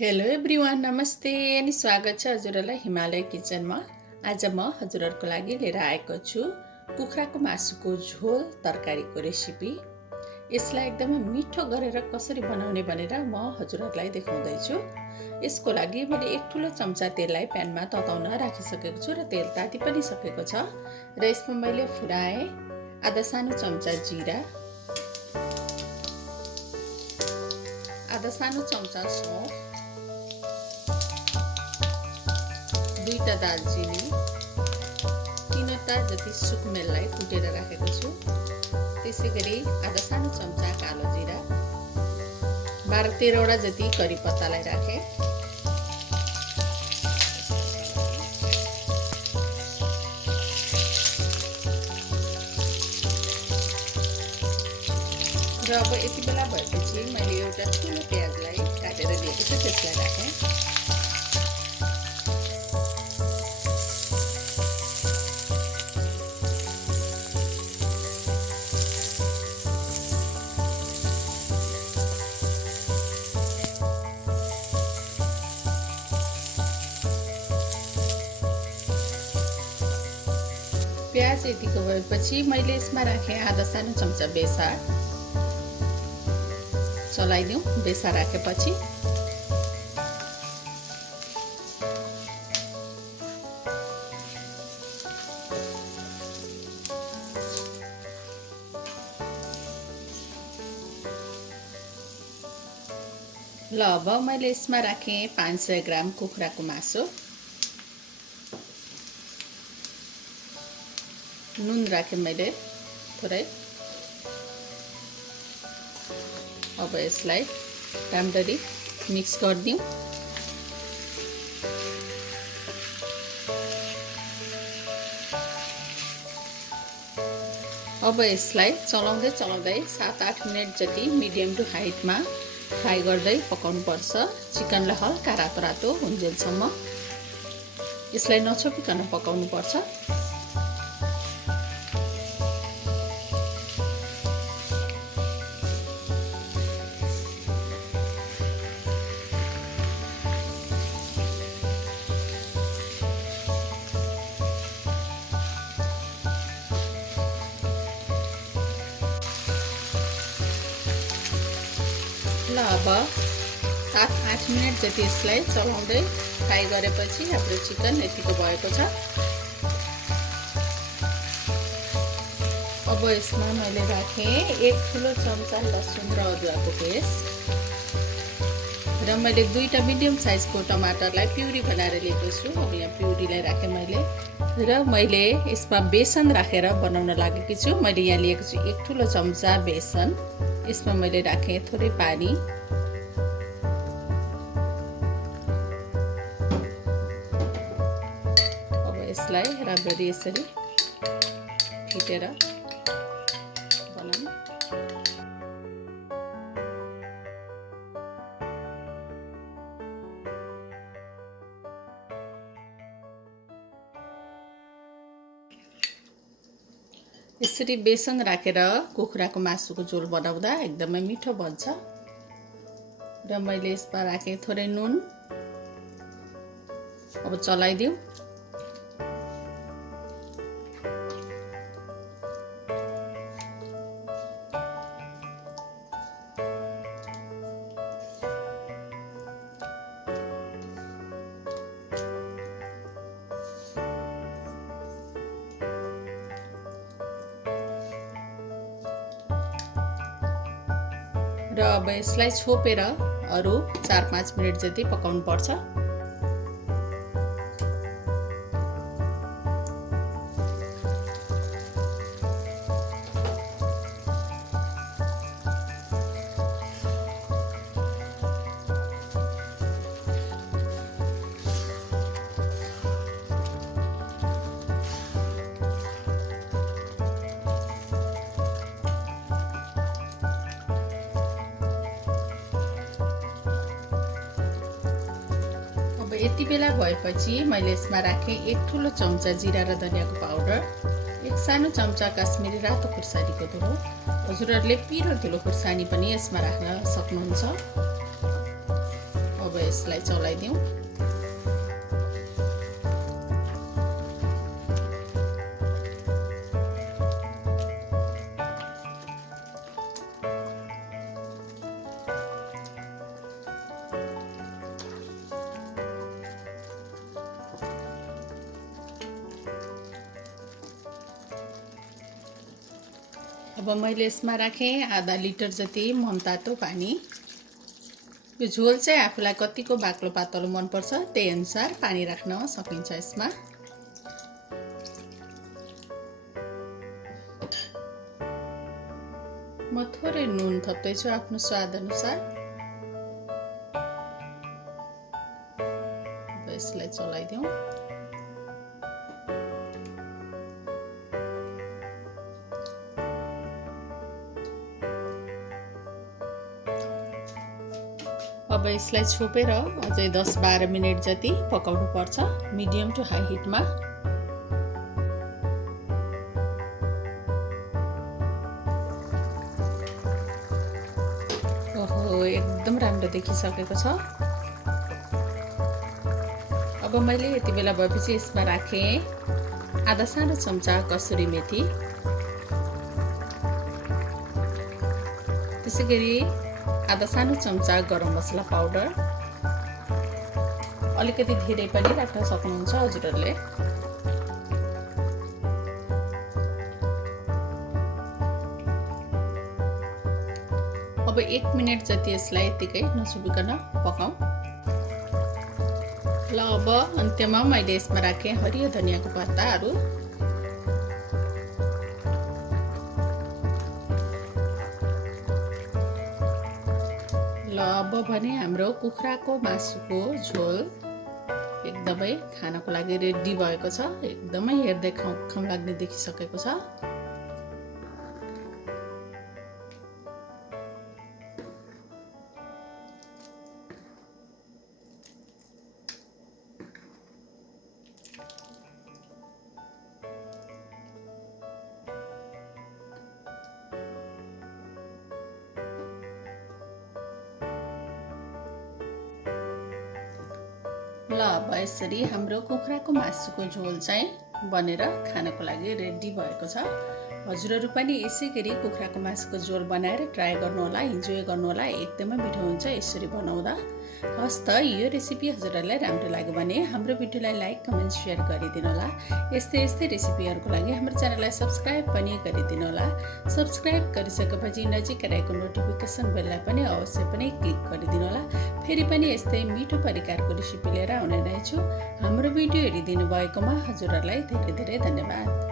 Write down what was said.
Hello everyone, नमस्ते अनि स्वागत छ हजुरहरूलाई हिमालय किचनमा। आज म हजुरहरूको लागि लिएर आएको छु कुखुराको मासुको झोल तरकारीको रेसिपी। यसलाई एकदमै मिठो गरेर कसरी बनाउने भनेर म हजुरहरूलाई देखाउँदैछु। यसको लागि मैले एक ठुलो चम्चा तेललाई प्यानमा तताउन राखिसकेको छु र तेल ताति पनि सकेको छ र यसमा मैले फुराए आधा सानो चम्चा जिरा, आधा सानो चम्चा सौंफ, दुईटा दालचिनी, तीनवटा जति सुकमेललाई कुटेर राखेको छु। त्यसैगरी आधा सानो चम्चा कालो जिरा, 12-13 वटा जति करी पत्तालाई राखे। र अब यति बेला भएपछि मैले एउटा ठुलो प्याजलाई काटेर लिएको छु, त्यसलाई राखेँ। प्याज यतिको भएपछि मैले यसमा राखेँ आधा सानो चम्चा बेसार। चलाइदिउँ। बेसार राखेपछि ल अब मैले यसमा राखेँ 500 ग्राम कुखुराको मासु। नुन राखेँ मैले थोरै। अब यसलाई राम्ररी मिक्स गरिदिउँ। अब यसलाई चलाउँदै 7-8 मिनट जति मिडियम टु हाइटमा फ्राई गर्दै पकाउनु पर्छ। चिकनलाई हल्का रातो रातो हुन्जेलसम्म यसलाई नछोपिकन पकाउनु पर्छ। ल अब 7-8 मिनट जति यसलाई चलाउँदै फ्राई गरेपछि हाम्रो चिकन यतिको भएको छ। अब यसमा मैले राखेँ 1 ठुलो चम्चा लसुन र अदुवाको पेस्ट र मैले 2टा मिडियम साइजको टमाटरलाई प्युरी बनाएर लिएको छु। अब यहाँ प्युरीलाई राखेँ मैले र मैले यसमा बेसन राखेर बनाउन लागेकी छु। मैले यहाँ लिएको छु 1 ठुलो चम्चा बेसन। यसमा मैले राखेँ थोरै पानी। अब यसलाई राम्ररी यसरी फिटेर बनाऊँ। यसरी बेसन राखेर कुखुराको मासुको झोल बनाउँदा एकदमै मिठो बन्छ। र मैले यसमा राखेँ थोरै नुन। अब चलाइदिउँ। र अब यसलाई छोपेर अरू 4-5 मिनट जति पकाउनु पर्छ। यति बेला भएपछि मैले यसमा राखेँ 1 ठुलो चम्चा जिरा र धनियाको पाउडर, 1 सानो चम्चा काश्मिरी रातो खुर्सानीको धुलो। हजुरहरूले पिरो धुलो खुर्सानी पनि यसमा राख्न सक्नुहुन्छ। अब यसलाई चलाइदिउँ। अब मैले यसमा राखेँ आधा लिटर जति मनतातो पानी। यो झोल चाहिँ आफूलाई कतिको बाक्लो पातलो मनपर्छ त्यही अनुसार पानी राख्न सकिन्छ यसमा। म थोरै नुन थप्दैछु आफ्नो स्वाद अनुसार। अब यसलाई चलाइदिउँ। अब यसलाई छोपेर अझै 10-12 मिनेट जति पकाउनु पर्छ मिडियम टु हाई हिटमा। ओहो, एकदम राम्रो देखिसकेको छ। अब मैले यति बेला भएपछि यसमा राखेँ आधा सानो चम्चा कसुरी मेथी, त्यसैगरी आधा सानो चम्चा गरम मसला पाउडर। अलिकति धेरै पनि राख्न सक्नुहुन्छ हजुरहरूले। अब 1 मिनेट जति यसलाई यतिकै नछुबिकन पकाउँ। ल अब अन्त्यमा मैले यसमा राखेँ हरियो धनियाँको पत्ताहरू। ल अब भने हाम्रो कुखुराको मासुको झोल एकदमै खानको लागि रेडी भएको छ। एकदमै हेर्दै खाउँ लाग्ने देखिसकेको छ। ल अब यसरी हाम्रो कुखुराको मासुको झोल चाहिँ बनेर खानको लागि रेडी भएको छ। हजुरहरू पनि यसै गरी कुखुराको मासुको झोल बनाएर ट्राई गर्नुहोला, इन्जोय गर्नुहोला। एकदमै मिठो हुन्छ यसरी बनाउँदा। हस् त, यो रेसिपी हजुरहरूलाई राम्रो लाग्यो भने हाम्रो भिडियोलाई लाइक, कमेन्ट, सेयर गरिदिनु होला। यस्तै रेसिपीहरूको लागि हाम्रो च्यानललाई सब्स्क्राइब पनि गरिदिनु होला। सब्स्क्राइब गरिसकेपछि नजिक रहेको नोटिफिकेसन बेललाई पनि अवश्य पनि क्लिक गरिदिनु होला। फेरि पनि यस्तै मिठो परिकारको रेसिपी लिएर आउने रहेछु। हाम्रो भिडियो हेरिदिनु भएकोमा हजुरहरूलाई धेरै धेरै धन्यवाद।